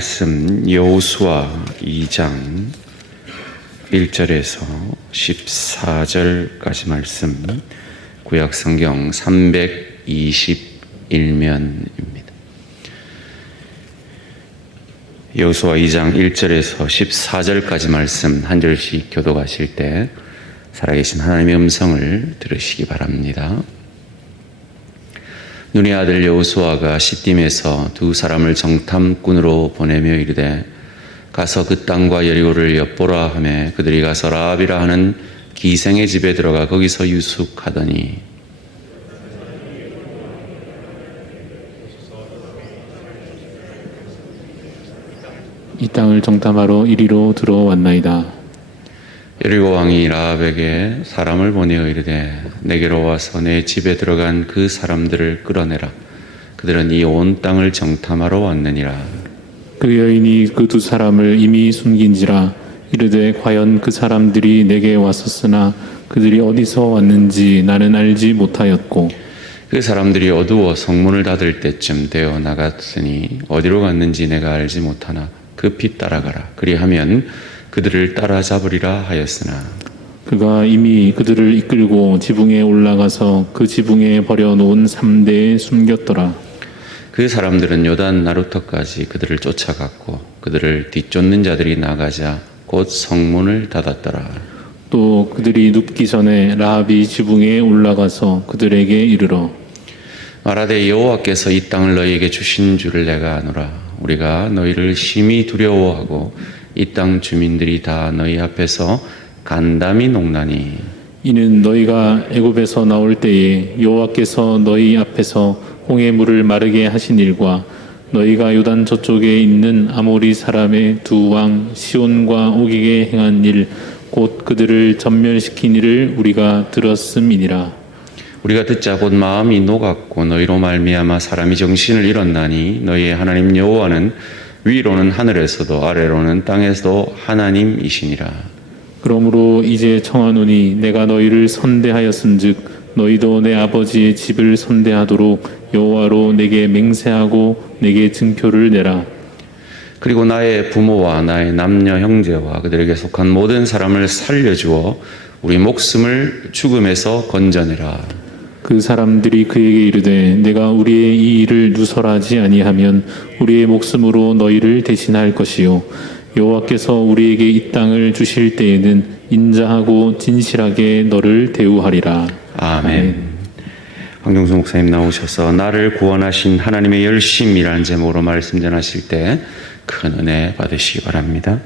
말씀 여호수아 2장 1절에서 14절까지 말씀, 구약성경 321면입니다. 여호수아 2장 1절에서 14절까지 말씀 한 절씩 교독하실 때 살아계신 하나님의 음성을 들으시기 바랍니다. 눈의 아들 여호수아가 시딤에서 두 사람을 정탐꾼으로 보내며 이르되 가서 그 땅과 여리고를 엿보라 하매 그들이 가서 라합이라 하는 기생의 집에 들어가 거기서 유숙하더니 이 땅을 정탐하러 이리로 들어왔나이다. 여리고 왕이 라합에게 사람을 보내어 이르되 내게로 와서 내 집에 들어간 그 사람들을 끌어내라. 그들은 이 온 땅을 정탐하러 왔느니라. 그 여인이 그 두 사람을 이미 숨긴지라. 이르되 과연 그 사람들이 내게 왔었으나 그들이 어디서 왔는지 나는 알지 못하였고 그 사람들이 어두워 성문을 닫을 때쯤 되어 나갔으니 어디로 갔는지 내가 알지 못하나 급히 따라가라. 그리하면 그들을 따라잡으리라 하였으나 그가 이미 그들을 이끌고 지붕에 올라가서 그 지붕에 버려놓은 삼대에 숨겼더라. 그 사람들은 요단 나루터까지 그들을 쫓아갔고 그들을 뒤쫓는 자들이 나가자 곧 성문을 닫았더라. 또 그들이 눕기 전에 라합이 지붕에 올라가서 그들에게 이르러 말하되 여호와께서 이 땅을 너희에게 주신 줄을 내가 아노라. 우리가 너희를 심히 두려워하고 이 땅 주민들이 다 너희 앞에서 간담이 녹나니 이는 너희가 애굽에서 나올 때에 여호와께서 너희 앞에서 홍해 물을 마르게 하신 일과 너희가 요단 저쪽에 있는 아모리 사람의 두 왕 시온과 오기게 행한 일 곧 그들을 전멸시킨 일을 우리가 들었음이니라. 우리가 듣자 곧 마음이 녹았고 너희로 말미암아 사람이 정신을 잃었나니 너희의 하나님 여호와는 위로는 하늘에서도 아래로는 땅에서도 하나님이시니라. 그러므로 이제 청하노니 내가 너희를 선대하였은즉 너희도 내 아버지의 집을 선대하도록 여호와로 내게 맹세하고 내게 증표를 내라. 그리고 나의 부모와 나의 남녀 형제와 그들에게 속한 모든 사람을 살려주어 우리 목숨을 죽음에서 건져내라. 그 사람들이 그에게 이르되 내가 우리의 이 일을 누설하지 아니하면 우리의 목숨으로 너희를 대신할 것이요 여호와께서 우리에게 이 땅을 주실 때에는 인자하고 진실하게 너를 대우하리라. 아멘. 황정수 목사님 나오셔서 나를 구원하신 하나님의 열심이라는 제목으로 말씀 전하실 때 큰 은혜 받으시기 바랍니다.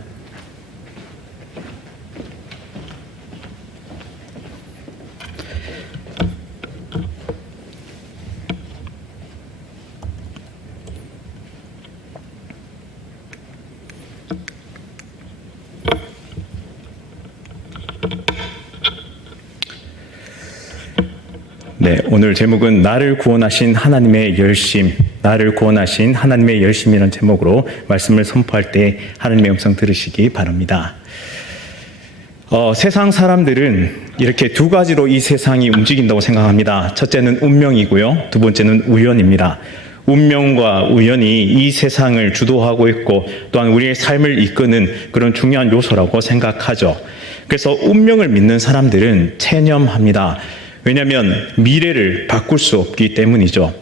네, 오늘 제목은 나를 구원하신 하나님의 열심, 나를 구원하신 하나님의 열심이라는 제목으로 말씀을 선포할 때 하나님의 음성 들으시기 바랍니다. 세상 사람들은 이렇게 두 가지로 이 세상이 움직인다고 생각합니다. 첫째는 운명이고요. 두 번째는 우연입니다. 운명과 우연이 이 세상을 주도하고 있고 또한 우리의 삶을 이끄는 그런 중요한 요소라고 생각하죠. 그래서 운명을 믿는 사람들은 체념합니다. 왜냐하면 미래를 바꿀 수 없기 때문이죠.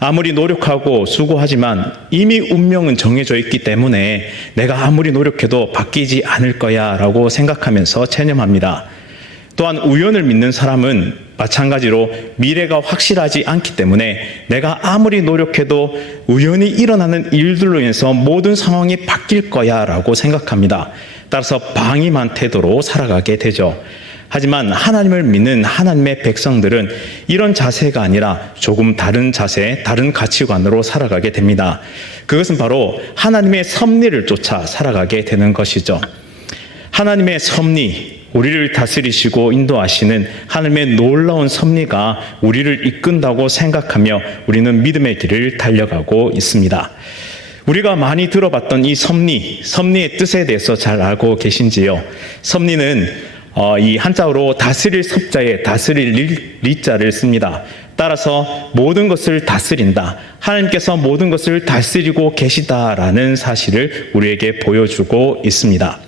아무리 노력하고 수고하지만 이미 운명은 정해져 있기 때문에 내가 아무리 노력해도 바뀌지 않을 거야 라고 생각하면서 체념합니다. 또한 우연을 믿는 사람은 마찬가지로 미래가 확실하지 않기 때문에 내가 아무리 노력해도 우연히 일어나는 일들로 인해서 모든 상황이 바뀔 거야 라고 생각합니다. 따라서 방임한 태도로 살아가게 되죠. 하지만 하나님을 믿는 하나님의 백성들은 이런 자세가 아니라 조금 다른 자세, 다른 가치관으로 살아가게 됩니다. 그것은 바로 하나님의 섭리를 쫓아 살아가게 되는 것이죠. 하나님의 섭리, 우리를 다스리시고 인도하시는 하나님의 놀라운 섭리가 우리를 이끈다고 생각하며 우리는 믿음의 길을 달려가고 있습니다. 우리가 많이 들어봤던 이 섭리의 뜻에 대해서 잘 알고 계신지요? 섭리는 이 한자어로 다스릴 섭자에 다스릴 리자를 씁니다. 따라서 모든 것을 다스린다. 하나님께서 모든 것을 다스리고 계시다라는 사실을 우리에게 보여주고 있습니다.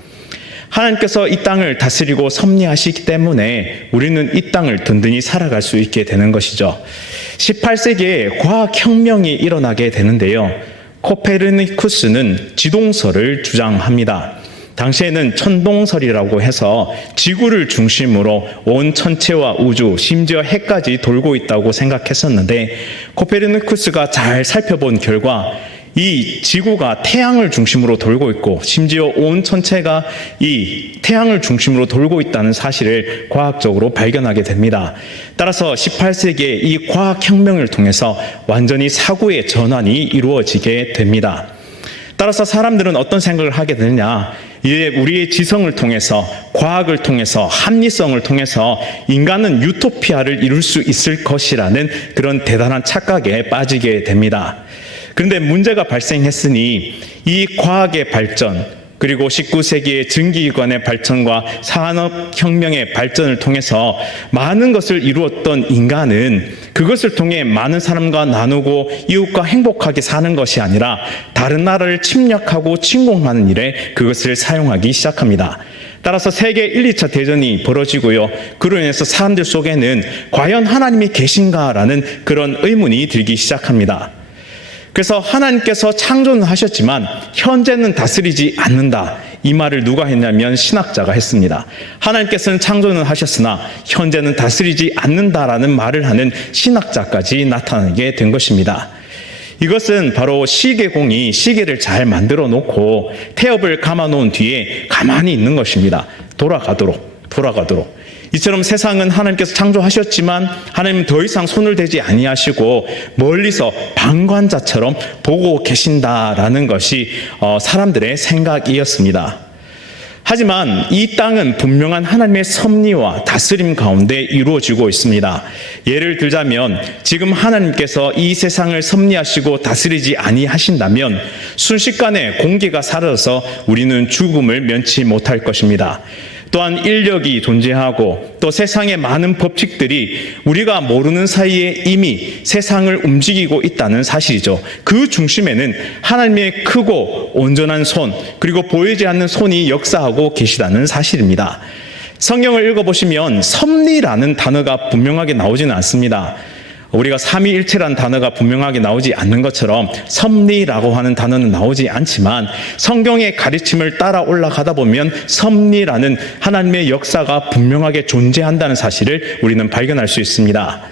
하나님께서 이 땅을 다스리고 섭리하시기 때문에 우리는 이 땅을 든든히 살아갈 수 있게 되는 것이죠. 18세기에 과학혁명이 일어나게 되는데요. 코페르니쿠스는 지동설을 주장합니다. 당시에는 천동설이라고 해서 지구를 중심으로 온 천체와 우주, 심지어 해까지 돌고 있다고 생각했었는데 코페르니쿠스가 잘 살펴본 결과 이 지구가 태양을 중심으로 돌고 있고 심지어 온 천체가 이 태양을 중심으로 돌고 있다는 사실을 과학적으로 발견하게 됩니다. 따라서 18세기에 이 과학혁명을 통해서 완전히 사고의 전환이 이루어지게 됩니다. 따라서 사람들은 어떤 생각을 하게 되느냐, 이제 우리의 지성을 통해서, 과학을 통해서, 합리성을 통해서 인간은 유토피아를 이룰 수 있을 것이라는 그런 대단한 착각에 빠지게 됩니다. 그런데 문제가 발생했으니 이 과학의 발전, 그리고 19세기의 증기기관의 발전과 산업혁명의 발전을 통해서 많은 것을 이루었던 인간은 그것을 통해 많은 사람과 나누고 이웃과 행복하게 사는 것이 아니라 다른 나라를 침략하고 침공하는 일에 그것을 사용하기 시작합니다. 따라서 세계 1, 2차 대전이 벌어지고요. 그로 인해서 사람들 속에는 과연 하나님이 계신가라는 그런 의문이 들기 시작합니다. 그래서 하나님께서 창조는 하셨지만 현재는 다스리지 않는다. 이 말을 누가 했냐면 신학자가 했습니다. 하나님께서는 창조는 하셨으나 현재는 다스리지 않는다라는 말을 하는 신학자까지 나타나게 된 것입니다. 이것은 바로 시계공이 시계를 잘 만들어 놓고 태엽을 감아 놓은 뒤에 가만히 있는 것입니다. 돌아가도록. 이처럼 세상은 하나님께서 창조하셨지만 하나님은 더 이상 손을 대지 아니하시고 멀리서 방관자처럼 보고 계신다라는 것이 사람들의 생각이었습니다. 하지만 이 땅은 분명한 하나님의 섭리와 다스림 가운데 이루어지고 있습니다. 예를 들자면 지금 하나님께서 이 세상을 섭리하시고 다스리지 아니하신다면 순식간에 공기가 사라져서 우리는 죽음을 면치 못할 것입니다. 또한 인력이 존재하고 또 세상의 많은 법칙들이 우리가 모르는 사이에 이미 세상을 움직이고 있다는 사실이죠. 그 중심에는 하나님의 크고 온전한 손, 그리고 보이지 않는 손이 역사하고 계시다는 사실입니다. 성경을 읽어보시면 섭리라는 단어가 분명하게 나오지는 않습니다. 우리가 삼위일체라는 단어가 분명하게 나오지 않는 것처럼 섭리라고 하는 단어는 나오지 않지만 성경의 가르침을 따라 올라가다 보면 섭리라는 하나님의 역사가 분명하게 존재한다는 사실을 우리는 발견할 수 있습니다.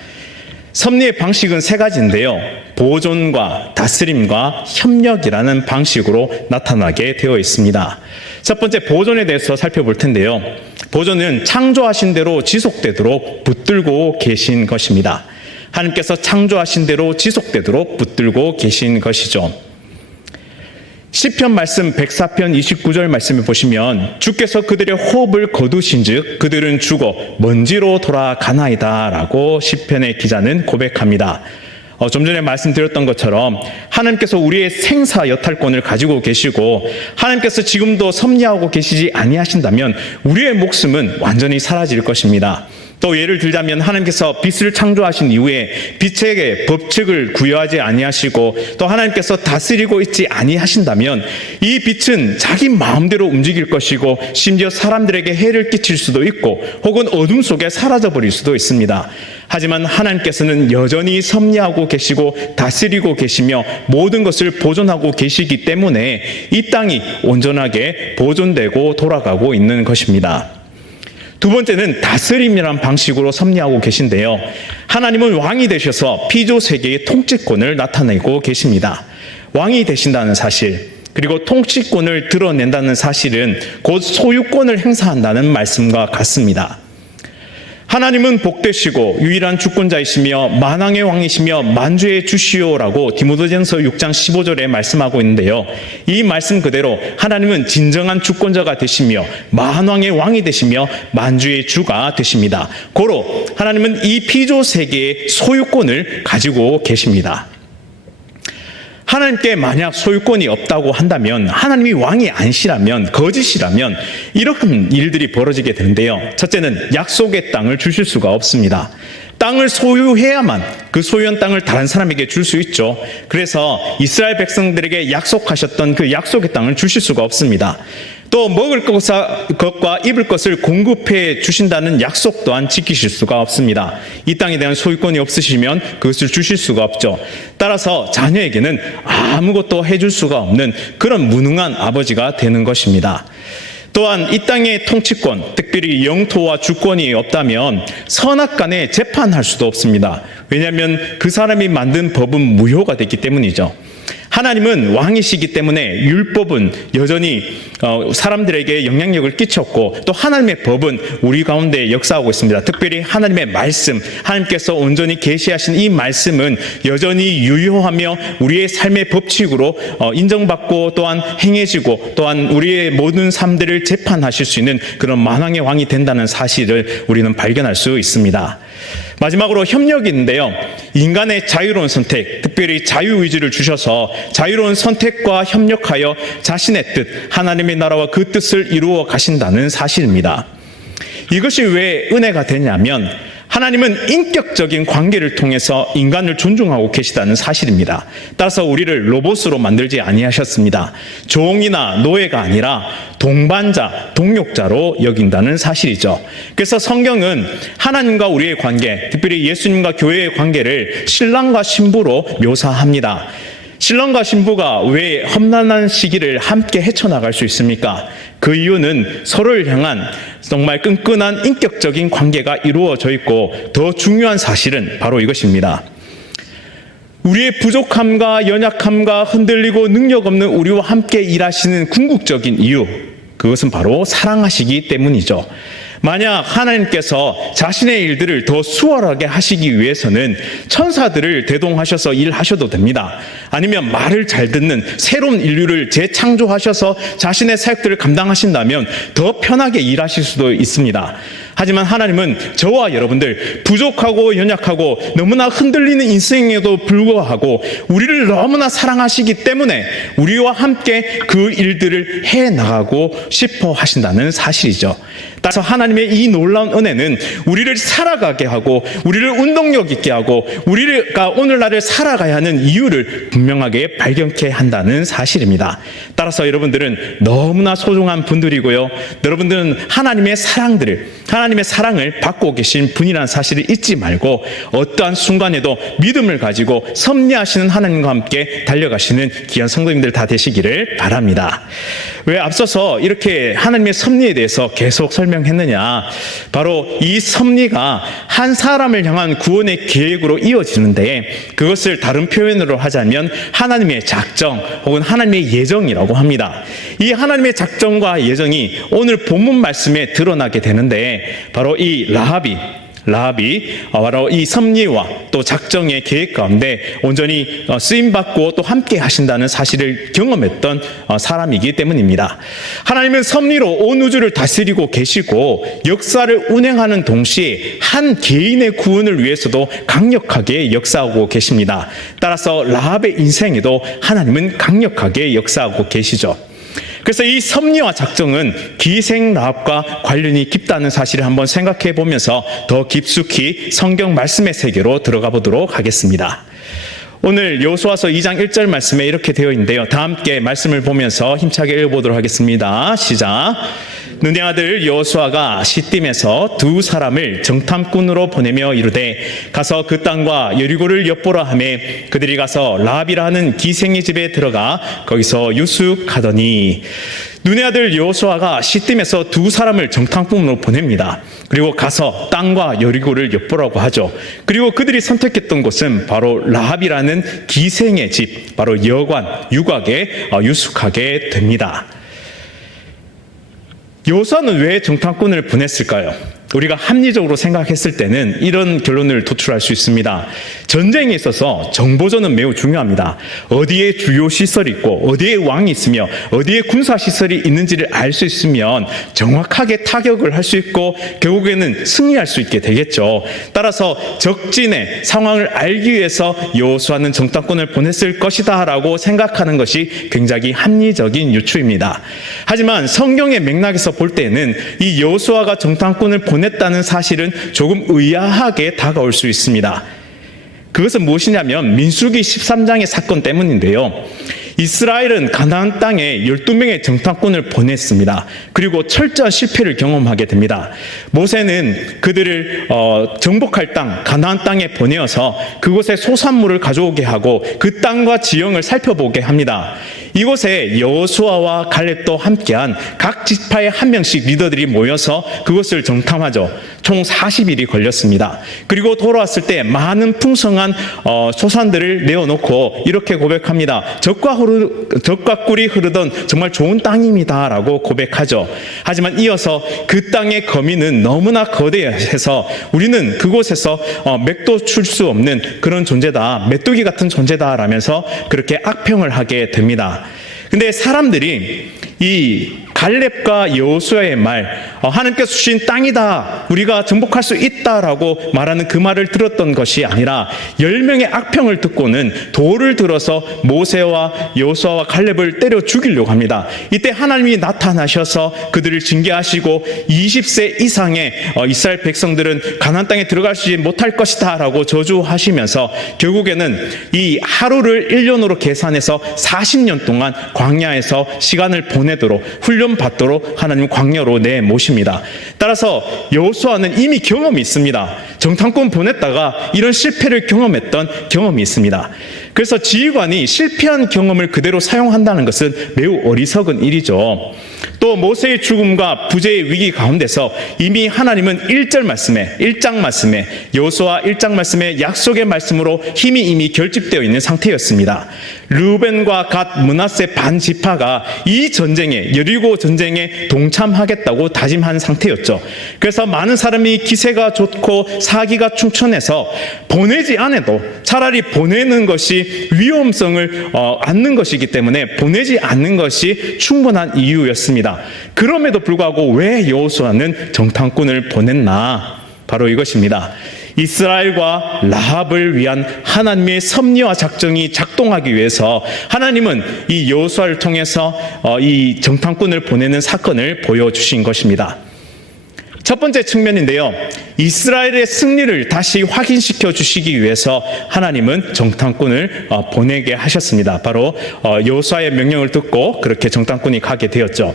섭리의 방식은 세 가지인데요. 보존과 다스림과 협력이라는 방식으로 나타나게 되어 있습니다. 첫 번째, 보존에 대해서 살펴볼 텐데요. 보존은 창조하신 대로 지속되도록 붙들고 계신 것입니다. 하나님께서 창조하신 대로 지속되도록 붙들고 계신 것이죠. 시편 말씀 104편 29절 말씀을 보시면 주께서 그들의 호흡을 거두신즉 그들은 죽어 먼지로 돌아가나이다 라고 시편의 기자는 고백합니다. 좀 전에 말씀드렸던 것처럼 하나님께서 우리의 생사 여탈권을 가지고 계시고 하나님께서 지금도 섭리하고 계시지 아니하신다면 우리의 목숨은 완전히 사라질 것입니다. 또 예를 들자면 하나님께서 빛을 창조하신 이후에 빛에게 법칙을 부여하지 아니하시고 또 하나님께서 다스리고 있지 아니하신다면 이 빛은 자기 마음대로 움직일 것이고 심지어 사람들에게 해를 끼칠 수도 있고 혹은 어둠 속에 사라져버릴 수도 있습니다. 하지만 하나님께서는 여전히 섭리하고 계시고 다스리고 계시며 모든 것을 보존하고 계시기 때문에 이 땅이 온전하게 보존되고 돌아가고 있는 것입니다. 두 번째는 다스림이란 방식으로 섭리하고 계신데요. 하나님은 왕이 되셔서 피조 세계의 통치권을 나타내고 계십니다. 왕이 되신다는 사실, 그리고 통치권을 드러낸다는 사실은 곧 소유권을 행사한다는 말씀과 같습니다. 하나님은 복되시고 유일한 주권자이시며 만왕의 왕이시며 만주의 주시오라고 디모데전서 6장 15절에 말씀하고 있는데요. 이 말씀 그대로 하나님은 진정한 주권자가 되시며 만왕의 왕이 되시며 만주의 주가 되십니다. 고로 하나님은 이 피조 세계의 소유권을 가지고 계십니다. 하나님께 만약 소유권이 없다고 한다면, 하나님이 왕이 아니시라면, 거짓이라면 이런 일들이 벌어지게 되는데요. 첫째는 약속의 땅을 주실 수가 없습니다. 땅을 소유해야만 그 소유한 땅을 다른 사람에게 줄 수 있죠. 그래서 이스라엘 백성들에게 약속하셨던 그 약속의 땅을 주실 수가 없습니다. 또 먹을 것과 입을 것을 공급해 주신다는 약속 또한 지키실 수가 없습니다. 이 땅에 대한 소유권이 없으시면 그것을 주실 수가 없죠. 따라서 자녀에게는 아무것도 해줄 수가 없는 그런 무능한 아버지가 되는 것입니다. 또한 이 땅의 통치권, 특별히 영토와 주권이 없다면 선악간에 재판할 수도 없습니다. 왜냐하면 그 사람이 만든 법은 무효가 됐기 때문이죠. 하나님은 왕이시기 때문에 율법은 여전히 사람들에게 영향력을 끼쳤고, 또 하나님의 법은 우리 가운데 역사하고 있습니다. 특별히 하나님의 말씀, 하나님께서 온전히 계시하신 이 말씀은 여전히 유효하며 우리의 삶의 법칙으로 인정받고 또한 행해지고, 또한 우리의 모든 삶들을 재판하실 수 있는 그런 만왕의 왕이 된다는 사실을 우리는 발견할 수 있습니다. 마지막으로 협력이 있는데요. 인간의 자유로운 선택, 특별히 자유의지를 주셔서 자유로운 선택과 협력하여 자신의 뜻, 하나님의 나라와 그 뜻을 이루어 가신다는 사실입니다. 이것이 왜 은혜가 되냐면, 하나님은 인격적인 관계를 통해서 인간을 존중하고 계시다는 사실입니다. 따라서 우리를 로봇으로 만들지 아니하셨습니다. 종이나 노예가 아니라 동반자, 동역자로 여긴다는 사실이죠. 그래서 성경은 하나님과 우리의 관계, 특별히 예수님과 교회의 관계를 신랑과 신부로 묘사합니다. 신랑과 신부가 왜 험난한 시기를 함께 헤쳐나갈 수 있습니까? 그 이유는 서로를 향한 정말 끈끈한 인격적인 관계가 이루어져 있고, 더 중요한 사실은 바로 이것입니다. 우리의 부족함과 연약함과 흔들리고 능력 없는 우리와 함께 일하시는 궁극적인 이유, 그것은 바로 사랑하시기 때문이죠. 만약 하나님께서 자신의 일들을 더 수월하게 하시기 위해서는 천사들을 대동하셔서 일하셔도 됩니다. 아니면 말을 잘 듣는 새로운 인류를 재창조하셔서 자신의 사역들을 감당하신다면 더 편하게 일하실 수도 있습니다. 하지만 하나님은 저와 여러분들, 부족하고 연약하고 너무나 흔들리는 인생에도 불구하고 우리를 너무나 사랑하시기 때문에 우리와 함께 그 일들을 해나가고 싶어 하신다는 사실이죠. 따라서 하나님의 이 놀라운 은혜는 우리를 살아가게 하고, 우리를 운동력 있게 하고, 우리가 오늘날을 살아가야 하는 이유를 분명하게 발견케 한다는 사실입니다. 따라서 여러분들은 너무나 소중한 분들이고요. 여러분들은 하나님의 사랑을 받고 계신 분이라는 사실을 잊지 말고, 어떠한 순간에도 믿음을 가지고 섭리하시는 하나님과 함께 달려가시는 귀한 성도님들 다 되시기를 바랍니다. 왜 앞서서 이렇게 하나님의 섭리에 대해서 계속 설명했느냐? 바로 이 섭리가 한 사람을 향한 구원의 계획으로 이어지는데, 그것을 다른 표현으로 하자면 하나님의 작정 혹은 하나님의 예정이라고 합니다. 이 하나님의 작정과 예정이 오늘 본문 말씀에 드러나게 되는데, 바로 이 라합이 바로 이 섭리와 또 작정의 계획 가운데 온전히 쓰임받고 또 함께 하신다는 사실을 경험했던 사람이기 때문입니다. 하나님은 섭리로 온 우주를 다스리고 계시고 역사를 운행하는 동시에 한 개인의 구원을 위해서도 강력하게 역사하고 계십니다. 따라서 라합의 인생에도 하나님은 강력하게 역사하고 계시죠. 그래서 이 섭리와 작정은 기생 라합과 관련이 깊다는 사실을 한번 생각해 보면서 더 깊숙이 성경 말씀의 세계로 들어가 보도록 하겠습니다. 오늘 여호수아서 2장 1절 말씀에 이렇게 되어 있는데요. 다 함께 말씀을 보면서 힘차게 읽어보도록 하겠습니다. 시작. 눈의 아들 여호수아가 시딤에서 두 사람을 정탐꾼으로 보내며 이르되 가서 그 땅과 여리고를 엿보라 하매 그들이 가서 라합이라 하는 기생의 집에 들어가 거기서 유숙하더니. 눈의 아들 여호수아가 시딤에서 두 사람을 정탐꾼으로 보냅니다. 그리고 가서 땅과 여리고를 엿보라고 하죠. 그리고 그들이 선택했던 곳은 바로 라합이라는 기생의 집, 바로 여관, 유곽에 유숙하게 됩니다. 여호수아는 왜 정탐꾼을 보냈을까요? 우리가 합리적으로 생각했을 때는 이런 결론을 도출할 수 있습니다. 전쟁에 있어서 정보전은 매우 중요합니다. 어디에 주요 시설이 있고 어디에 왕이 있으며 어디에 군사시설이 있는지를 알 수 있으면 정확하게 타격을 할 수 있고 결국에는 승리할 수 있게 되겠죠. 따라서 적진의 상황을 알기 위해서 여호수아는 정탐꾼을 보냈을 것이다 라고 생각하는 것이 굉장히 합리적인 유추입니다. 하지만 성경의 맥락에서 볼 때는 이 여호수아가 정탐꾼을 보냈다는 사실은 조금 의아하게 다가올 수 있습니다. 그것은 무엇이냐면 민수기 13장의 사건 때문인데요. 이스라엘은 가나안 땅에 12명의 정탐꾼을 보냈습니다. 그리고 철저한 실패를 경험하게 됩니다. 모세는 그들을 정복할 땅, 가나안 땅에 보내어서 그곳에 소산물을 가져오게 하고 그 땅과 지형을 살펴보게 합니다. 이곳에 여호수아와 갈렙도 함께한 각 지파의 한 명씩 리더들이 모여서 그것을 정탐하죠. 총 40일이 걸렸습니다. 그리고 돌아왔을 때 많은 풍성한 소산들을 내어놓고 이렇게 고백합니다. 젖과 꿀이 흐르던 정말 좋은 땅입니다 라고 고백하죠. 하지만 이어서 그 땅의 거민은 너무나 거대해서 우리는 그곳에서 맥도 출 수 없는 그런 존재다, 메뚜기 같은 존재다 라면서 그렇게 악평을 하게 됩니다. 근데 사람들이 이 갈렙과 여호수아의 말, 하나님께서 주신 땅이다, 우리가 정복할 수 있다라고 말하는 그 말을 들었던 것이 아니라 10명의 악평을 듣고는 돌을 들어서 모세와 여호수아와 갈렙을 때려 죽이려고 합니다. 이때 하나님이 나타나셔서 그들을 징계하시고 20세 이상의 이스라엘 백성들은 가나안 땅에 들어가지 못할 것이다 라고 저주하시면서 결국에는 이 하루를 1년으로 계산해서 40년 동안 광야에서 시간을 보내도록 훈련받도록 하나님 광야로 내모십니다. 따라서 여호수아는 이미 경험이 있습니다. 정탐꾼 보냈다가 이런 실패를 경험했던 경험이 있습니다. 그래서 지휘관이 실패한 경험을 그대로 사용한다는 것은 매우 어리석은 일이죠. 또 모세의 죽음과 부재의 위기 가운데서 이미 하나님은 1장 말씀에 여호수아 1장 말씀에 약속의 말씀으로 힘이 이미 결집되어 있는 상태였습니다. 르우벤과 갓, 므낫세 반 지파가 이 전쟁에, 여리고 전쟁에 동참하겠다고 다짐한 상태였죠. 그래서 많은 사람이 기세가 좋고 사기가 충천해서 보내지 않아도 차라리 보내는 것이 위험성을 안는 것이기 때문에 보내지 않는 것이 충분한 이유였습니다. 그럼에도 불구하고 왜 여호수아는 정탐꾼을 보냈나? 바로 이것입니다. 이스라엘과 라합을 위한 하나님의 섭리와 작정이 작동하기 위해서 하나님은 이 여호수아를 통해서 이 정탐꾼을 보내는 사건을 보여주신 것입니다. 첫 번째 측면인데요. 이스라엘의 승리를 다시 확인시켜 주시기 위해서 하나님은 정탐꾼을 보내게 하셨습니다. 바로 여호수아의 명령을 듣고 그렇게 정탐꾼이 가게 되었죠.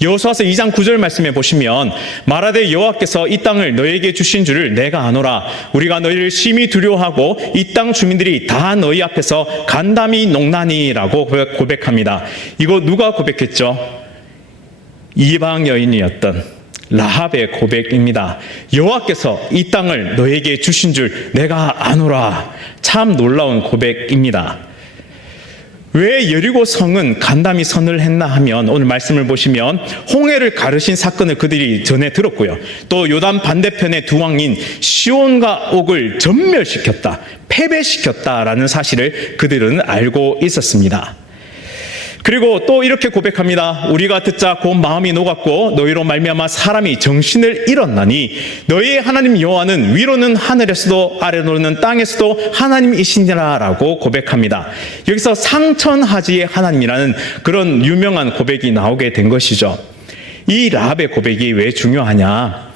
여호수아서 2장 9절 말씀에 보시면 말하되 여호와께서 이 땅을 너에게 주신 줄을 내가 아노라. 우리가 너희를 심히 두려워하고 이 땅 주민들이 다 너희 앞에서 간담이 농나니라고 고백합니다. 이거 누가 고백했죠? 이방 여인이었던 라합의 고백입니다. 여호와께서 이 땅을 너에게 주신 줄 내가 아노라. 참 놀라운 고백입니다. 왜 여리고 성은 간담이 선을 했나 하면 오늘 말씀을 보시면 홍해를 가르신 사건을 그들이 전에 들었고요. 또 요단 반대편의 두 왕인 시온과 옥을 전멸시켰다, 패배시켰다라는 사실을 그들은 알고 있었습니다. 그리고 또 이렇게 고백합니다. 우리가 듣자 곧 마음이 녹았고 너희로 말미암아 사람이 정신을 잃었나니 너희의 하나님 여호와는 위로는 하늘에서도 아래로는 땅에서도 하나님이시니라 라고 고백합니다. 여기서 상천하지의 하나님이라는 그런 유명한 고백이 나오게 된 것이죠. 이 라합의 고백이 왜 중요하냐?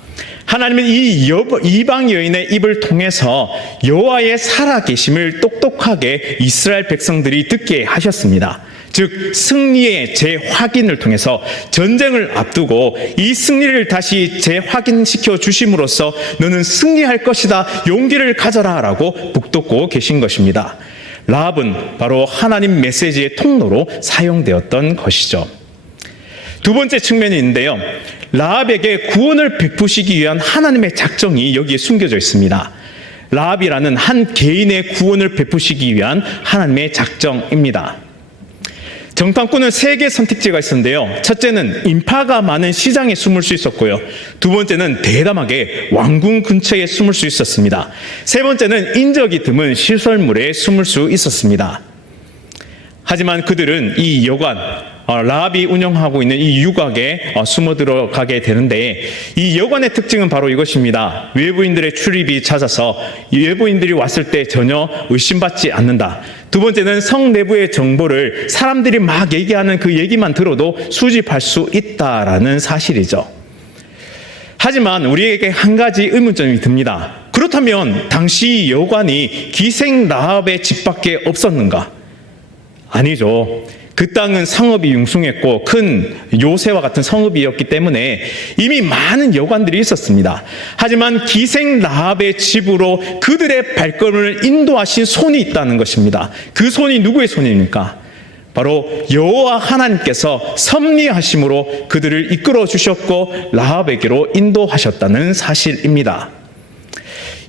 하나님은 이 이방 여인의 입을 통해서 여호와의 살아계심을 똑똑하게 이스라엘 백성들이 듣게 하셨습니다. 즉 승리의 재확인을 통해서 전쟁을 앞두고 이 승리를 다시 재확인시켜 주심으로써 너는 승리할 것이다, 용기를 가져라 라고 북돋고 계신 것입니다. 라합은 바로 하나님 메시지의 통로로 사용되었던 것이죠. 두 번째 측면이 있는데요. 라합에게 구원을 베푸시기 위한 하나님의 작정이 여기에 숨겨져 있습니다. 라합이라는 한 개인의 구원을 베푸시기 위한 하나님의 작정입니다. 정탐꾼은 3개의 선택지가 있었는데요. 첫째는 인파가 많은 시장에 숨을 수 있었고요. 두 번째는 대담하게 왕궁 근처에 숨을 수 있었습니다. 세 번째는 인적이 드문 시설물에 숨을 수 있었습니다. 하지만 그들은 이 여관, 라합이 운영하고 있는 이 유곽에 숨어 들어가게 되는데, 이 여관의 특징은 바로 이것입니다. 외부인들의 출입이 잦아서 외부인들이 왔을 때 전혀 의심받지 않는다. 두 번째는 성 내부의 정보를 사람들이 막 얘기하는 그 얘기만 들어도 수집할 수 있다라는 사실이죠. 하지만 우리에게 한 가지 의문점이 듭니다. 그렇다면 당시 여관이 기생 라합의 집밖에 없었는가? 아니죠. 그 땅은 상업이 융숭했고 큰 요새와 같은 성읍이었기 때문에 이미 많은 여관들이 있었습니다. 하지만 기생 라합의 집으로 그들의 발걸음을 인도하신 손이 있다는 것입니다. 그 손이 누구의 손입니까? 바로 여호와 하나님께서 섭리하심으로 그들을 이끌어 주셨고 라합에게로 인도하셨다는 사실입니다.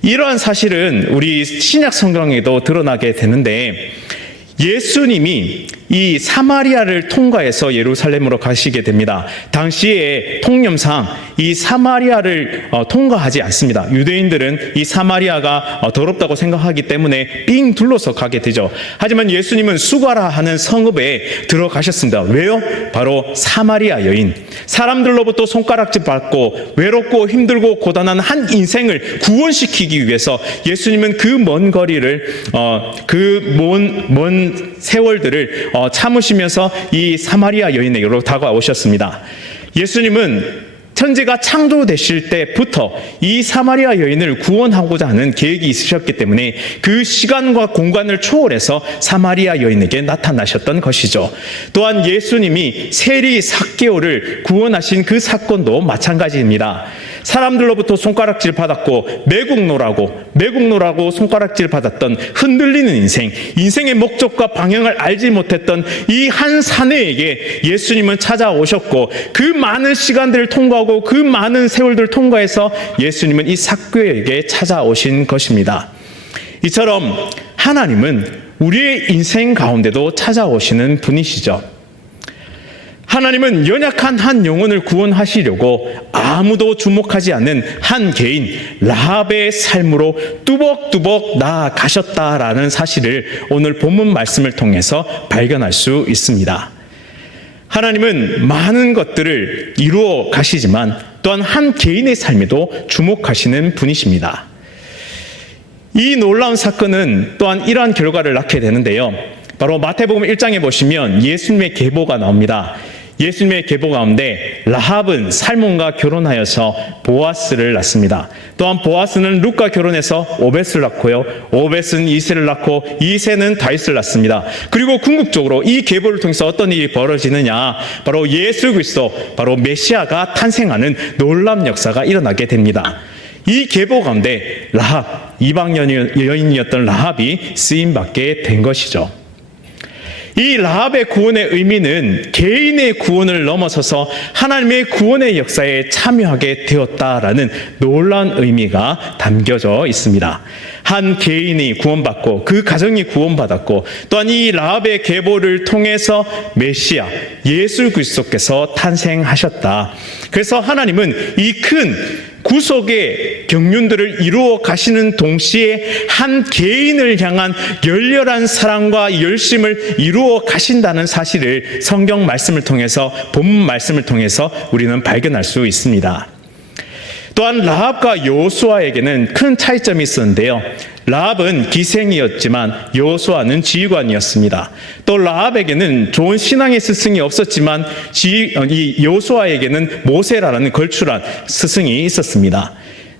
이러한 사실은 우리 신약 성경에도 드러나게 되는데, 예수님이 이 사마리아를 통과해서 예루살렘으로 가시게 됩니다. 당시의 통념상 이 사마리아를 통과하지 않습니다. 유대인들은 이 사마리아가 더럽다고 생각하기 때문에 삥 둘러서 가게 되죠. 하지만 예수님은 수가라 하는 성읍에 들어가셨습니다. 왜요? 바로 사마리아 여인, 사람들로부터 손가락질 받고 외롭고 힘들고 고단한 한 인생을 구원시키기 위해서 예수님은 그 먼 거리를 그 먼 세월들을 참으시면서 이 사마리아 여인에게로 다가오셨습니다. 예수님은 천지가 창조되실 때부터 이 사마리아 여인을 구원하고자 하는 계획이 있으셨기 때문에 그 시간과 공간을 초월해서 사마리아 여인에게 나타나셨던 것이죠. 또한 예수님이 세리 삭개오를 구원하신 그 사건도 마찬가지입니다. 사람들로부터 손가락질 받았고 매국노라고 손가락질 받았던 흔들리는 인생의 목적과 방향을 알지 못했던 이 한 사내에게 예수님은 찾아오셨고, 그 많은 시간들을 통과하고 그 많은 세월들을 통과해서 예수님은 이 삭개오에게 찾아오신 것입니다. 이처럼 하나님은 우리의 인생 가운데도 찾아오시는 분이시죠. 하나님은 연약한 한 영혼을 구원하시려고 아무도 주목하지 않는 한 개인 라합의 삶으로 뚜벅뚜벅 나아가셨다라는 사실을 오늘 본문 말씀을 통해서 발견할 수 있습니다. 하나님은 많은 것들을 이루어 가시지만 또한 한 개인의 삶에도 주목하시는 분이십니다. 이 놀라운 사건은 또한 이러한 결과를 낳게 되는데요. 바로 마태복음 1장에 보시면 예수님의 계보가 나옵니다. 예수님의 계보 가운데 라합은 살몬과 결혼하여서 보아스를 낳습니다. 또한 보아스는 룻과 결혼해서 오벳을 낳고요, 오벳은 이새를 낳고 이새는 다윗을 낳습니다. 그리고 궁극적으로 이 계보를 통해서 어떤 일이 벌어지느냐, 바로 예수 그리스도, 바로 메시아가 탄생하는 놀라운 역사가 일어나게 됩니다. 이 계보 가운데 라합, 이방 여인이었던 라합이 쓰임받게 된 것이죠. 이 라합의 구원의 의미는 개인의 구원을 넘어서서 하나님의 구원의 역사에 참여하게 되었다라는 놀라운 의미가 담겨져 있습니다. 한 개인이 구원받고 그 가정이 구원받았고, 또한 이 라합의 계보를 통해서 메시아 예수 그리스도께서 탄생하셨다. 그래서 하나님은 이 큰 구속의 경륜들을 이루어 가시는 동시에 한 개인을 향한 열렬한 사랑과 열심을 이루어 가신다는 사실을 성경 말씀을 통해서, 본문 말씀을 통해서 우리는 발견할 수 있습니다. 또한 라합과 여호수아에게는 큰 차이점이 있었는데요. 라합은 기생이었지만 여호수아는 지휘관이었습니다. 또 라합에게는 좋은 신앙의 스승이 없었지만 이 여호수아에게는 모세라는 걸출한 스승이 있었습니다.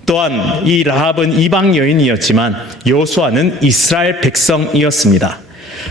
또한 이 라합은 이방 여인이었지만 여호수아는 이스라엘 백성이었습니다.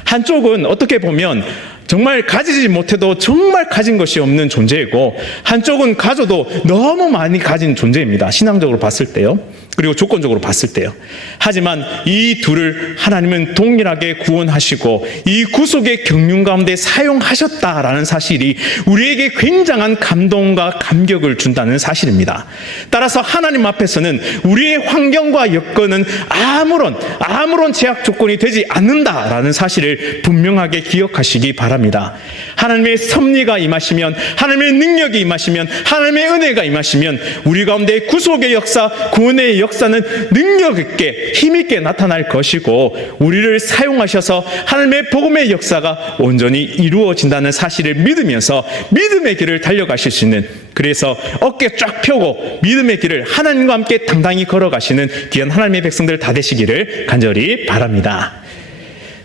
한쪽은 어떻게 보면 정말 가지지 못해도 정말 가진 것이 없는 존재이고, 한쪽은 가져도 너무 많이 가진 존재입니다. 신앙적으로 봤을 때요. 그리고 조건적으로 봤을 때요. 하지만 이 둘을 하나님은 동일하게 구원하시고 이 구속의 경륜 가운데 사용하셨다라는 사실이 우리에게 굉장한 감동과 감격을 준다는 사실입니다. 따라서 하나님 앞에서는 우리의 환경과 여건은 아무런 제약 조건이 되지 않는다라는 사실을 분명하게 기억하시기 바랍니다. 하나님의 섭리가 임하시면, 하나님의 능력이 임하시면, 하나님의 은혜가 임하시면 우리 가운데 구속의 역사, 구원의 역사는 능력 있게 힘 있게 나타날 것이고, 우리를 사용하셔서 하나님의 복음의 역사가 온전히 이루어진다는 사실을 믿으면서 믿음의 길을 달려가실 수 있는, 그래서 어깨 쫙 펴고 믿음의 길을 하나님과 함께 당당히 걸어가시는 귀한 하나님의 백성들 다 되시기를 간절히 바랍니다.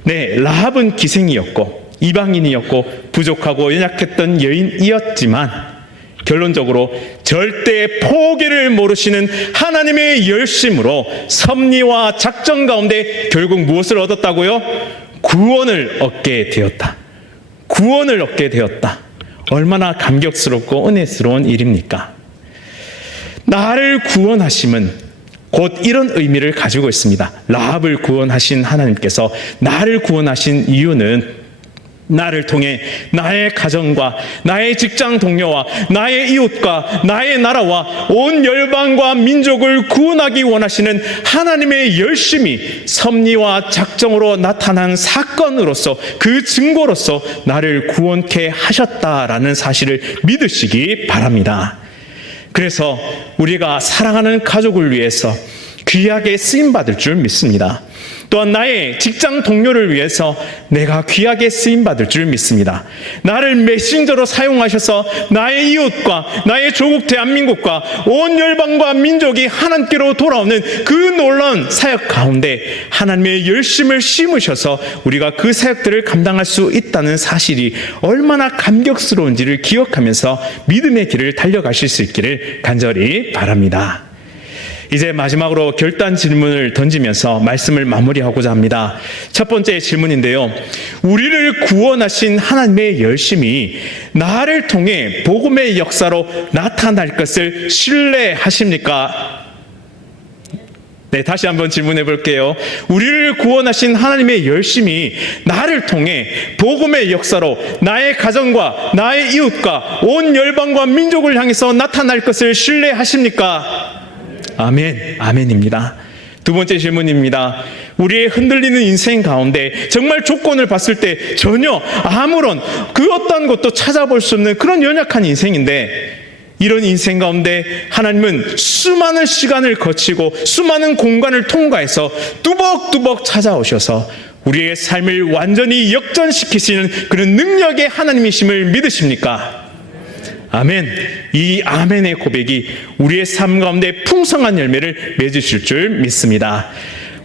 네, 라합은 기생이었고 이방인이었고 부족하고 연약했던 여인이었지만 결론적으로 절대 포기를 모르시는 하나님의 열심으로 섭리와 작전 가운데 결국 무엇을 얻었다고요? 구원을 얻게 되었다. 구원을 얻게 되었다. 얼마나 감격스럽고 은혜스러운 일입니까? 나를 구원하심은 곧 이런 의미를 가지고 있습니다. 라합을 구원하신 하나님께서 나를 구원하신 이유는 나를 통해 나의 가정과 나의 직장 동료와 나의 이웃과 나의 나라와 온 열방과 민족을 구원하기 원하시는 하나님의 열심이 섭리와 작정으로 나타난 사건으로서, 그 증거로서 나를 구원케 하셨다라는 사실을 믿으시기 바랍니다. 그래서 우리가 사랑하는 가족을 위해서 귀하게 쓰임받을 줄 믿습니다. 또한 나의 직장 동료를 위해서 내가 귀하게 쓰임받을 줄 믿습니다. 나를 메신저로 사용하셔서 나의 이웃과 나의 조국 대한민국과 온 열방과 민족이 하나님께로 돌아오는 그 놀라운 사역 가운데 하나님의 열심을 심으셔서 우리가 그 사역들을 감당할 수 있다는 사실이 얼마나 감격스러운지를 기억하면서 믿음의 길을 달려가실 수 있기를 간절히 바랍니다. 이제 마지막으로 결단 질문을 던지면서 말씀을 마무리하고자 합니다. 첫 번째 질문인데요. 우리를 구원하신 하나님의 열심이 나를 통해 복음의 역사로 나타날 것을 신뢰하십니까? 네, 다시 한번 질문해 볼게요. 우리를 구원하신 하나님의 열심이 나를 통해 복음의 역사로 나의 가정과 나의 이웃과 온 열방과 민족을 향해서 나타날 것을 신뢰하십니까? 아멘, 아멘입니다. 두 번째 질문입니다. 우리의 흔들리는 인생 가운데 정말 조건을 봤을 때 전혀 아무런 그 어떤 것도 찾아볼 수 없는 그런 연약한 인생인데, 이런 인생 가운데 하나님은 수많은 시간을 거치고 수많은 공간을 통과해서 뚜벅뚜벅 찾아오셔서 우리의 삶을 완전히 역전시키시는 그런 능력의 하나님이심을 믿으십니까? 아멘. 이 아멘의 고백이 우리의 삶 가운데 풍성한 열매를 맺으실 줄 믿습니다.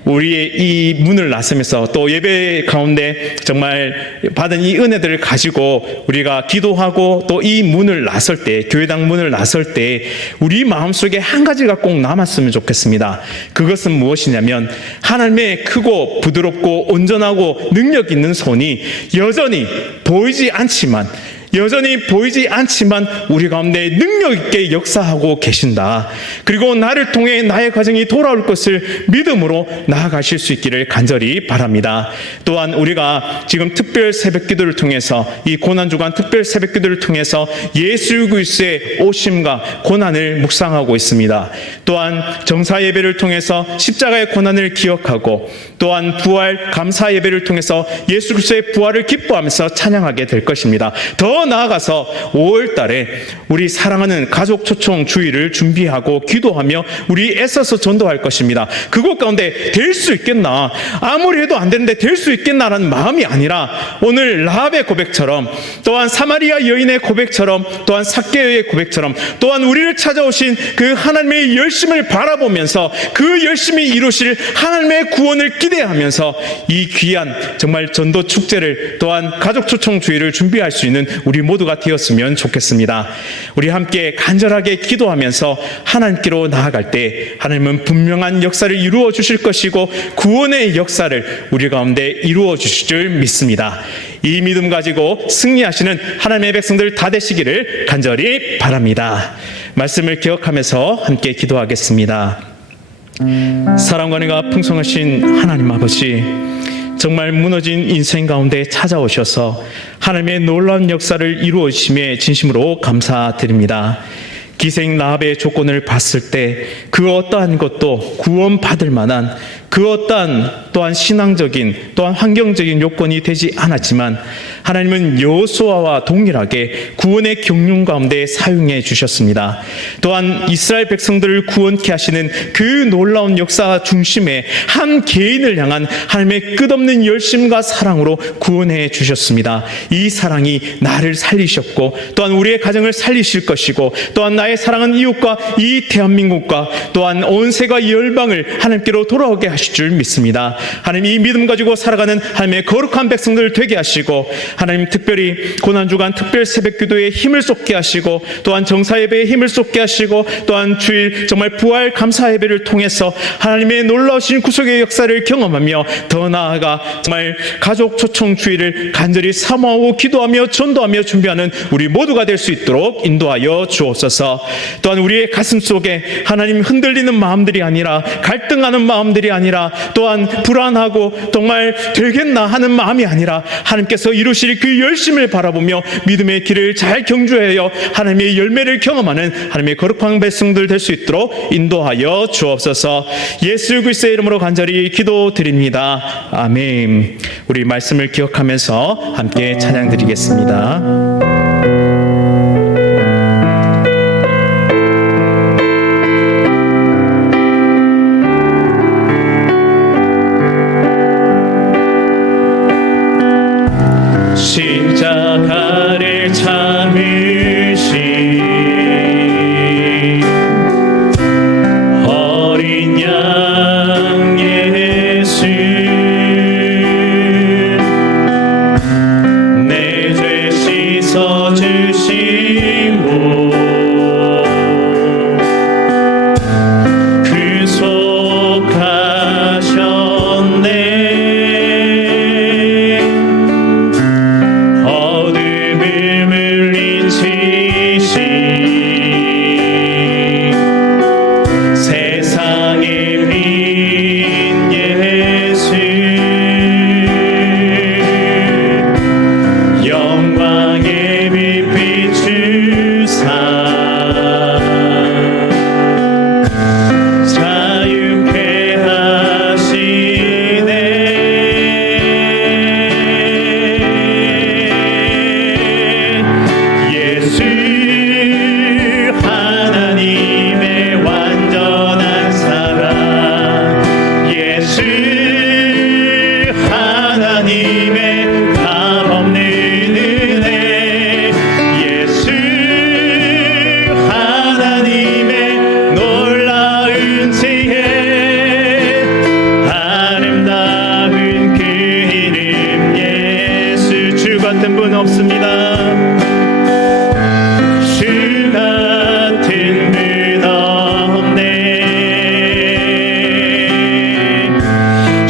우리의 이 문을 나서면서 또 예배 가운데 정말 받은 이 은혜들을 가지고 우리가 기도하고 또 이 문을 나설 때, 교회당 문을 나설 때 우리 마음속에 한 가지가 꼭 남았으면 좋겠습니다. 그것은 무엇이냐면 하나님의 크고 부드럽고 온전하고 능력 있는 손이 여전히 보이지 않지만 우리 가운데 능력 있게 역사하고 계신다. 그리고 나를 통해 나의 가정이 돌아올 것을 믿음으로 나아가실 수 있기를 간절히 바랍니다. 또한 우리가 지금 특별 새벽기도를 통해서, 이 고난주간 특별 새벽기도를 통해서 예수 그리스도의 오심과 고난을 묵상하고 있습니다. 또한 정사 예배를 통해서 십자가의 고난을 기억하고, 또한 부활 감사 예배를 통해서 예수 그리스도의 부활을 기뻐하면서 찬양하게 될 것입니다. 더 나아가서 5월 달에 우리 사랑하는 가족 초청 주일을 준비하고 기도하며 우리 애써서 전도할 것입니다. 그것 가운데 될 수 있겠나, 아무리 해도 안 되는데 될 수 있겠나라는 마음이 아니라 오늘 라합의 고백처럼, 또한 사마리아 여인의 고백처럼, 또한 삭개오의 고백처럼, 또한 우리를 찾아오신 그 하나님의 열심을 바라보면서 그 열심히 이루실 하나님의 구원을 기대하면서 이 귀한 정말 전도 축제를, 또한 가족 초청 주일을 준비할 수 있는 우리 모두가 되었으면 좋겠습니다. 우리 함께 간절하게 기도하면서 하나님께로 나아갈 때 하나님은 분명한 역사를 이루어 주실 것이고 구원의 역사를 우리 가운데 이루어 주실 줄 믿습니다. 이 믿음 가지고 승리하시는 하나님의 백성들 다 되시기를 간절히 바랍니다. 말씀을 기억하면서 함께 기도하겠습니다. 사랑과 은혜가 풍성하신 하나님 아버지, 정말 무너진 인생 가운데 찾아오셔서 하나님의 놀라운 역사를 이루어 주심에 진심으로 감사드립니다. 기생 라합의 조건을 봤을 때 그 어떠한 것도 구원받을 만한 그 어떠한 또한 신앙적인 또한 환경적인 요건이 되지 않았지만 하나님은 여호수아와 동일하게 구원의 경륜 가운데 사용해 주셨습니다. 또한 이스라엘 백성들을 구원케 하시는 그 놀라운 역사 중심에 한 개인을 향한 하나님의 끝없는 열심과 사랑으로 구원해 주셨습니다. 이 사랑이 나를 살리셨고 또한 우리의 가정을 살리실 것이고 또한 나의 사랑하는 이웃과 이 대한민국과 또한 온 세계 열방을 하나님께로 돌아오게 하실 줄 믿습니다. 하나님, 이 믿음 가지고 살아가는 하나님의 거룩한 백성들 되게 하시고 하나님, 특별히 고난주간 특별 새벽기도에 힘을 쏟게 하시고 또한 정사예배에 힘을 쏟게 하시고 또한 주일 정말 부활 감사예배를 통해서 하나님의 놀라우신 구속의 역사를 경험하며 더 나아가 정말 가족 초청 주일을 간절히 사모하고 기도하며 전도하며 준비하는 우리 모두가 될 수 있도록 인도하여 주옵소서. 또한 우리의 가슴 속에 하나님 흔들리는 마음들이 아니라 갈등하는 마음들이 아니라 또한 불안하고 정말 되겠나 하는 마음이 아니라 하나님께서 이루실 그 열심을 바라보며 믿음의 길을 잘 경주하여 하나님의 열매를 경험하는 하나님의 거룩한 백성들 될 수 있도록 인도하여 주옵소서. 예수 그리스도의 이름으로 간절히 기도드립니다. 아멘. 우리 말씀을 기억하면서 함께 찬양드리겠습니다. 십자가를 참으신 어린 양 예수, 내 죄 씻어주시고 구속하셨네. 같은 분 없습니다. 주 같은 분 없네.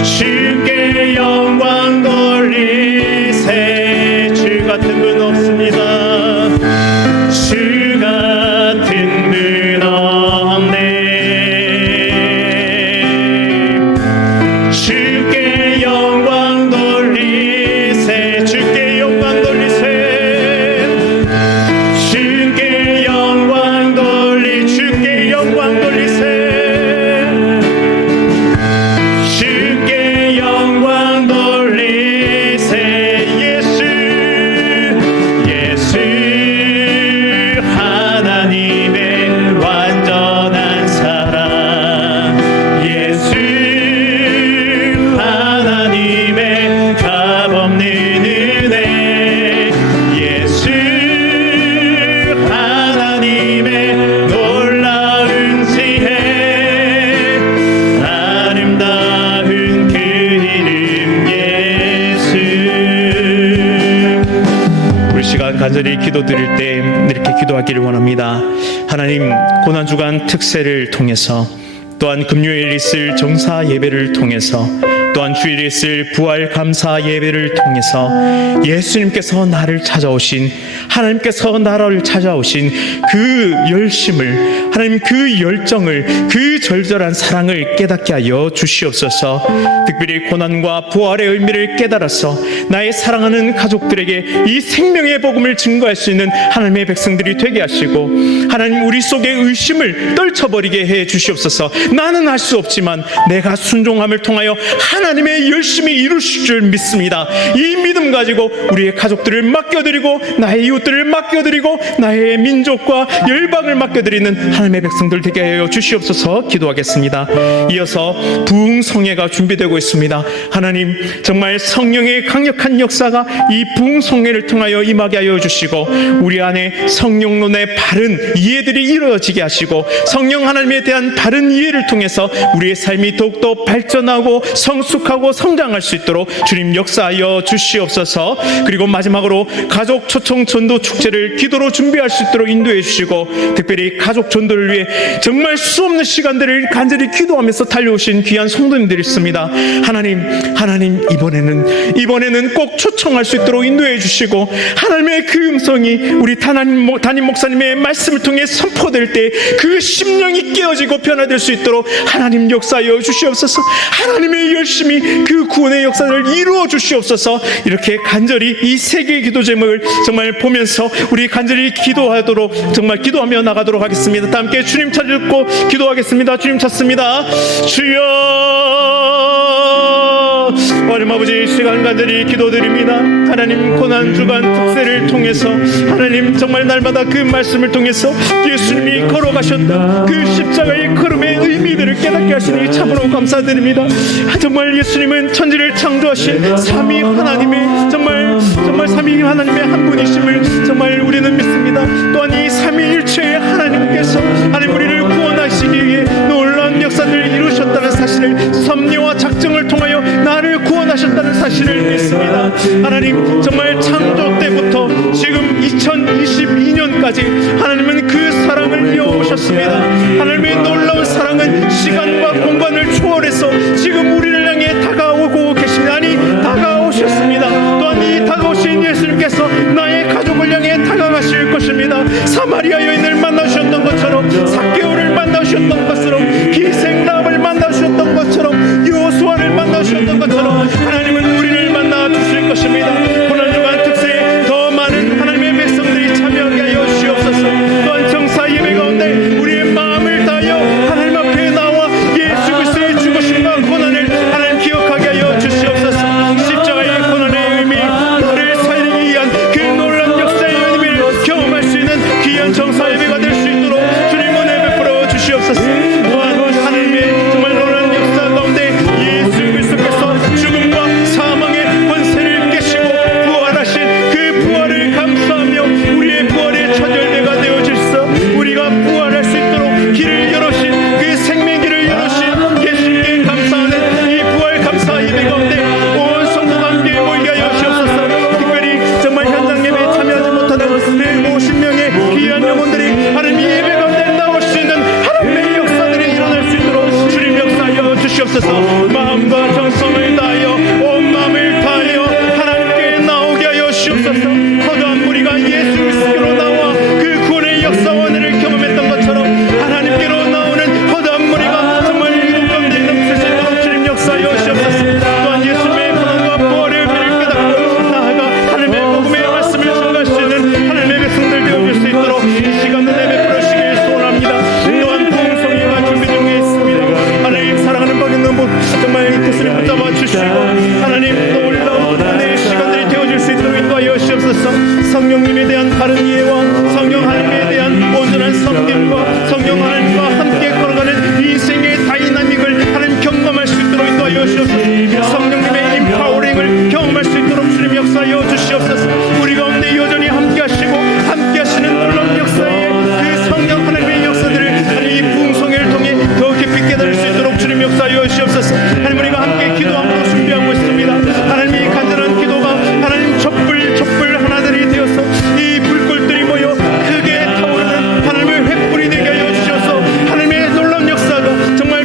주께 영광 돌리세. 주 같은 분 없습니다. 주 같은 분 없네. 주께 영광 돌리세. 주께 영광 돌리세. 주께 영광 돌리. 주께 영광 돌리세. 주께 영광 돌리세. 예수 예수 하나님의 완전한 사랑. 예수 하나님의 값없는 은혜. 예수 하나님의 놀라운 지혜. 아름다운 그 이름 예수. 우리 시간 간절히 기도드릴 때 이렇게 기도하기를 원합니다. 하나님, 고난주간 특세를 통해서 또한 금요일 있을 정사 예배를 통해서, 또한 주일에 있을 부활 감사 예배를 통해서 예수님께서 나를 찾아오신, 하나님께서 나를 찾아오신 그 열심을, 하나님 그 열정을, 그 절절한 사랑을 깨닫게 하여 주시옵소서. 특별히 고난과 부활의 의미를 깨달아서 나의 사랑하는 가족들에게 이 생명의 복음을 증거할 수 있는 하나님의 백성들이 되게 하시고, 하나님 우리 속의 의심을 떨쳐버리게 해 주시옵소서. 나는 할 수 없지만 내가 순종함을 통하여 하나님의 열심히 이루실 줄 믿습니다. 이 믿음 가지고 우리의 가족들을 맡겨드리고, 나의 이웃들을 맡겨드리고, 나의 민족과 열방을 맡겨드리는 하나님의 백성들 되게 하여 주시옵소서. 기도하겠습니다. 이어서 부흥성회가 준비되고 있습니다. 하나님 정말 성령의 강력한 역사가 이 부흥성회를 통하여 임하게 하여 주시고, 우리 안에 성령론의 바른 이해들이 이루어지게 하시고, 성령 하나님에 대한 바른 이해를 통해서 우리의 삶이 더욱더 발전하고 성숙하고 성장할 수 있도록 주님 역사하여 주시옵소서. 그리고 마지막으로 가족 초청 전도 축제를 기도로 준비할 수 있도록 인도해 주시고, 특별히 가족 전도를 위해 정말 수없는 시간들을 간절히 기도하면서 달려오신 귀한 성도님들이 있습니다. 하나님 이번에는 꼭 초청할 수 있도록 인도해 주시고, 하나님의 그 음성이 우리 담임 목사님의 말씀을 통해 선포될 때 그 심령이 깨어지고 변화될 수 있도록 하나님 역사하여 주시옵소서. 하나님의 열심히 그 구원의 역사를 이루어 주시옵소서. 이렇게 간절히 이 세계의 기도 제목을 정말 보면서 우리 간절히 기도하도록, 정말 기도하며 나가도록 하겠습니다. 다 함께 주님 찾고 기도하겠습니다. 주님 찾습니다. 주여, 하나님 아버지, 시간 간절히 기도드립니다. 하나님 고난 주간 특세를 통해서 하나님 정말 날마다 그 말씀을 통해서 예수님이 걸어가셨던 그 십자가의 걸음의 의미들을 깨닫게 하시니 참으로 감사드립니다. 정말 예수님은 천지를 창조하신 삼위 하나님의 정말 삼위 하나님의 한 분이심을 정말 우리는 믿습니다. 또한 이 삼위일체의 하나님께서 하나님 우리를 구원하시기 위해 놀라운 역사를 이루셨다는 사실을, 섭리와 작정을 통하여 나를 구원하셨다는 사실을 믿습니다. 하나님 정말 창조 때부터 지금 2022년까지 하나님은 그 사랑을 이어오셨습니다. 하나님의 놀라운 사랑은 시간과 공간을 초월해서 지금 우리를 향해 다가오고 계십니다. 아니 다가오셨습니다. 또한 이 다가오신 예수님께서 나의 가족을 향해 다가가실 것입니다. 사마리아 여인을 만나셨던 것처럼, 삭개오를 만나셨던 것처럼, 기생람을 만나셨던 것처럼, 요수아를 만나셨던 것처럼 하나님은 우리를 만나 주실 것입니다. 고난주간 특세에 더 많은 하나님의 백성들이 참여하게 하여 주시옵소서. 또한 정사 예배 가운데 우리의 마음을 다하여 하나님 앞에 나와 예수 그리스도의 죽으심과 고난을 하나님 기억하게 하여 주시옵소서. 십자가의 고난의 의미, 나를 살리기 위한 그 놀라운 역사의 의미를 경험할 수 있는 귀한 정사 예배가 될 수 있도록 주님 은혜 베풀어 주시옵소서. 또한 하나님의 정말 놀라운 역사 가운데 예수 그리스도께서 죽음과 사망의 권세를 깨시고 부활하신 그 부활을 감사하며 우리의 부활의 첫 열매가 되어질서 우리가 부활할 수 있도록 길을 열어신, 그 생명길을 열어신 예수님께 감사하는 이 부활 감사 예배 가운데 온 성도가 함께 모이게 하여 주옵소서. 특별히 정말 현장 예배에 참여하지 못하는 150명의 귀한 영혼들이 하나님 이 예배 가운데 나올 수 있는 하나님의 역사들이 일어날 수 있도록 주님 역사하여 주시옵소서. 마음과 정성을 다하여 온 마음을 다하여 하나님께 나오게 하여 주시옵소서. 허다한 무리가 예수 그리스도로 나와 그 구원의 역사와 은혜를 경험했던 것처럼 하나님께로 나오는 허다한 무리가 정말 이동 가운데 넘칠 수 있도록 주님 역사하여 주시옵소서. 또한 예수님의 고난과 부활의 의미를 깨닫고 나아가 하나님의 복음의 말씀을 전할 수 있는 하나님의 백성들 되어줄 수 있도록 이 시간 은혜 베풀어 주시길 소원합니다. 또한 부흥성회가 준비 중에 있습니다. 하나님 사랑하는 박인는 분 정말 이 뜻을 붙잡아 주시고 하나님 놀라운 은혜의 시간들이 되어줄 수 있도록 인도하여 주시옵소서. 성령님에 대한 바른 이해와 성령 하나님에 대한 온전한 섬김과 성령 하나님과 함께 걸어가는 인생의 다이나믹을 하나님 경험할 수 있도록 인도하여 주시옵소서. 성령님의 인파워링을 경험할 수 있도록 주님 역사하여 주시옵소서. 우리 가운데 여전히 함께 하시고 함께 하시는 놀라운 역사의 그 성령 하나님의 역사들을 하나님 이 부흥성회를 통해 더 깊이 깨달을 수 있도록 주님 역사하여 주시옵소서. 하나님 우리가 함께 기도함으로 준비하고 있습니다. 하나님 이 간절한 기도가 하나님 촛불 하나들이 되어서 이 불꽃들이 모여 크게 타오르는 하나님의 횃불이 되게 하여 주셔서 하나님의 놀라운 역사가 정말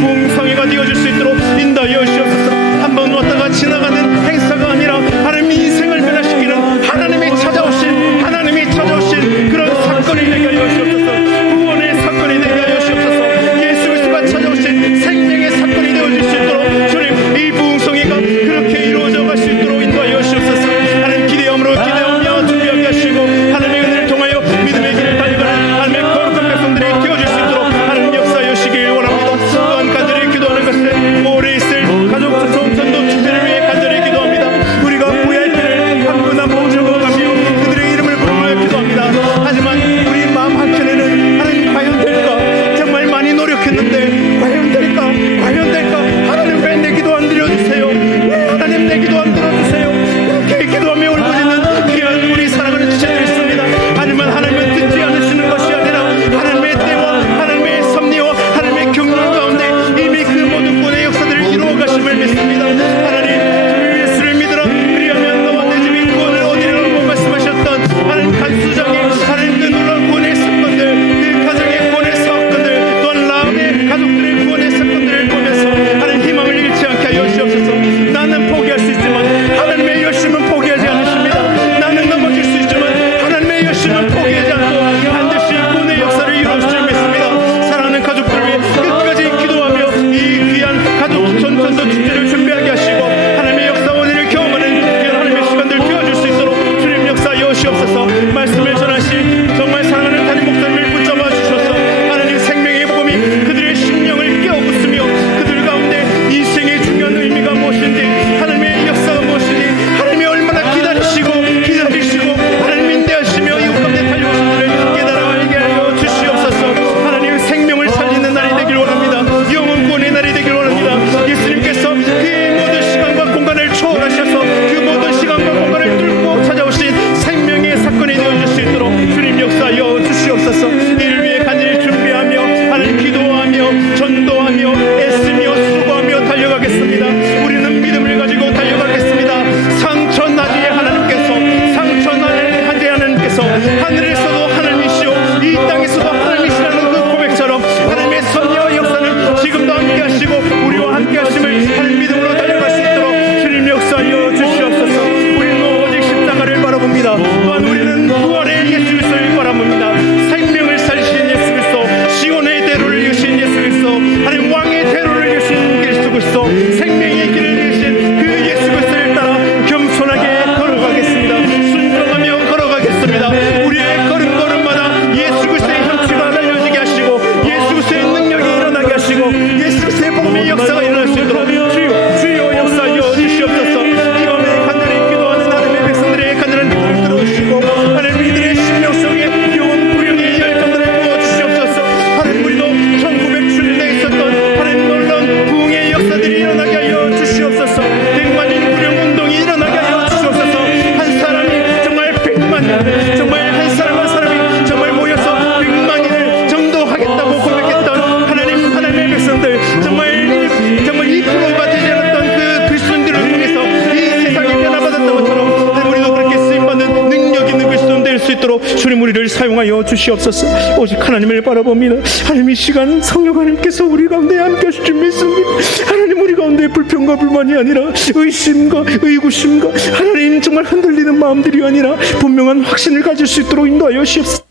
부흥성회가 되어질 수 있도록 인도하여 주옵소서. 한번 왔다가 지나가는 행사가 아니라 하나님 인생을 변화시키는 하나님이 찾아오신 그런 사건이 되게 하여 주옵소서. 구원의 사건이 되게 하여 주옵소서. 예수 그리스도가 찾아오신 생명의 사건이 되어질 수 있도록 주님 이 부흥성회가 그렇게 이루어져 갈 수 있도록 인도하여 주옵소서. 하나님 기대하며 준비하게 하시고 하나님의 은혜를 통하여 믿음의 길을 달려가는 하나님의 거룩한 백성들이 되어질 수 있도록 하나님 역사하여 주시길 원합니다. 또한 간절히 기도하는 것은 오래 있을 가족 전통 전도 축제를 위해 간절히 기도합니다. 우리가 VIP를 한 분 한 분 적어가며 그들의 이름을 부르며 기도합니다. 하지만 우리 마음 한켠에는 하나님 과연 될까? 정말 많이 노력했는데 과연 될까? 하나님 왜 내 기도 안 들어주세요? 왜 하나님 내 기도 안 들어주세요? 이렇게 기도하며 울부짖는 귀한 우리 사랑하는 지체들 있습니다. 하지만 하나님은 듣지 않으시는 것이 아니라 하나님의 때와 하나님의 섭리와 하나님의 경륜 가운데 이미 그 모든 구원의 역사들을 이루어 가심을 믿습니다. 하나님 주 예수를 믿으라 그리하면 너와 내 집이 구원을 얻으리라고 말씀하셨던 하나님 간수장이 하나님 그 놀라운 구원의 사건들, 그 가정의 구원의 사건들, 또한 라합의 가족들의 구원의 사건들을 보면서 하나님 희망을 잃지 않게 하여 주옵소서. 나는 포기할 수 있지만 하나님의 열심은 포기하지 않으십니다. 나는 넘어질 수 있지만 하나님의 열심은 포기하지 않고 반드시 구원의 역사를 이루어줄 줄 믿습니다. 사랑하는 가족들을 위해 끝까지 기도하며 이 귀한 가족 전도 축제를 준비하게 하시고 하나님의 역사 원리를 경험하는 귀한 하나님의 시간들 되어줄 수 있도록 주님 역사하여 주옵소서. 말씀을 전하실 정말 사랑하는 담임 목사님을 붙잡아 주셔서 하나님 생명의 복음이 그들의 심령을 깨어붙으며 그들 가운데 인생의 중요한 의미가 무엇인지 하나님의 역사가 무엇인지 하나님이 얼마나 기다리시고 하나님 인내하시며 이웃 가운데 달려오신 것을 깨달아 알게 하여 주시옵소서. 하나님 생명을 살리는 날이 되길 원합니다. 영혼 구원의 날이 되길 원합니다. 예수님께서 그 모든 시간과 공간을 초월하셔서 그 모든 시간과 공간을 뚫고 찾아오신 생명의 사건이 되어질 수 있도록 주님 역사하여 주시옵소서. 이를 위해 간절히 준비하며 하나님 기도하며 전도하며 애쓰며 수고하며 달려가겠습니다. 우리는 믿음을 가지고 달려가겠습니다. 상처 나지의 하나님께서 하늘에서도 하나님이시오 이 땅에서도 하나님이시라는 그 고백처럼 하나님의 섭리와 역사는 지금도 함께 하시고 우리와 함께 하심을 하나님 믿음으로 달려갈 수 있도록 주님 역사하여 주시옵소서. 우리는 오직 십자가를 바라봅니다. 또한 우리는 부활의 예수 그리스도를 바라봅니다. 생명을 살리신 예수 그리스도, 시온의 대로를 이으신 예수 그리스도, 하나님 왕의 대로를 이으신 예수 그리스도, 생명의 길을 이으신 그 예수 그리스도를 따라 겸손하게 걸어가겠습니다. 순종하며 걸어가겠습니다. 우리의 걸음마다 예수 그리스도의 형체가 달려지게 하시고 예수 그리스도의 능력이 일어나게 하시고 예수 그리스도의 복음의 역사가 일어날 수 있도록 주여 역사하여 주시옵소서. 이 밤에 간절히 기도하는 하나님의 백성들의 간절한 기도를 들어주시고 하나님 이들의 심령 속에 영혼 구령의 열정들을 부어주시옵소서. 하나님 우리도 1907년에 있었던 하나님 놀라운 부흥의 역사들이 일어나게 하여 주시옵소서. 100만인 구령 운동이 일어나게 하여 주시옵소서. 한 사람이 정말 100만 정말 한 사람이 정말 모여서 100만인을 전도하겠다고 고백했던 하나님의 백성들 정말 2%가 되지 않았던 그 그리스도인들을 통해서 이 세상이 변화받았던 것처럼 하나님 우리도 그렇게 쓰임받는 능력 있는 그리스도인 될 수 있도록 주님 우리를 사용하여 주시옵소서. 오직 하나님을 바라봅니다. 하나님 이 시간 성령 하나님께서 우리 가운데 함께 하실 줄 믿습니다. 하나님 우리 가운데 불평과 불만이 아니라 의심과 의구심과 하나님 정말 흔들리는 마음들이 아니라 분명한 확신을 가질 수 있도록 인도하여 주시옵소서.